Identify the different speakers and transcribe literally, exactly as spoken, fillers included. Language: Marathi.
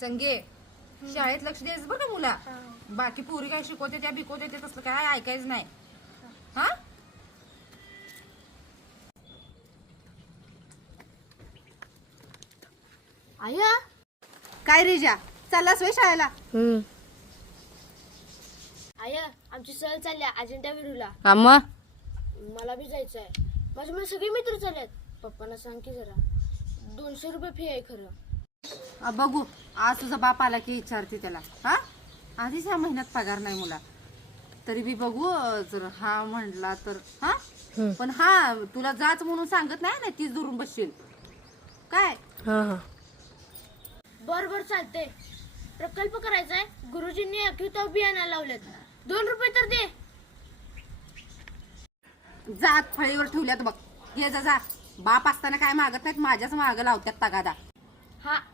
Speaker 1: संगे शाळेत लक्ष द्यायचं बरं का मुला. बाकी पोरी काय शिकवते त्या बिकवते ते तसलं काय ऐकायचं नाही. हा
Speaker 2: आया
Speaker 1: काय रेजा चाललास वय शाळेला?
Speaker 2: आया आमची सहल चालल्या अजिंठा वेरूळला.
Speaker 3: अम्मा
Speaker 2: मला बी जायचं आहे. माझे मला सगळे मित्र चाललेत. पप्पांना सांग की जरा दोनशे रुपये फी आहे खरं.
Speaker 1: आ, बघू आज तुझा बाप आला की विचारते त्याला. हा आधीच ह्या महिन्यात पगार नाही मुला तरी बी बघू अ, जर हा म्हणला तर. हा पण हा तुला जाच म्हणून सांगत नाही ना तीच दुरून बसशील काय.
Speaker 2: बर बर चालते. प्रकल्प करायचा आहे. गुरुजींनी अख्युता बियाणा लावलेत. दोन रुपये तर दे.
Speaker 1: जात फळीवर ठेवल्यात बघ. ये जा जा. बाप असताना काय मागत नाहीत माझ्याच माग लावत्यात तगादा.
Speaker 2: हा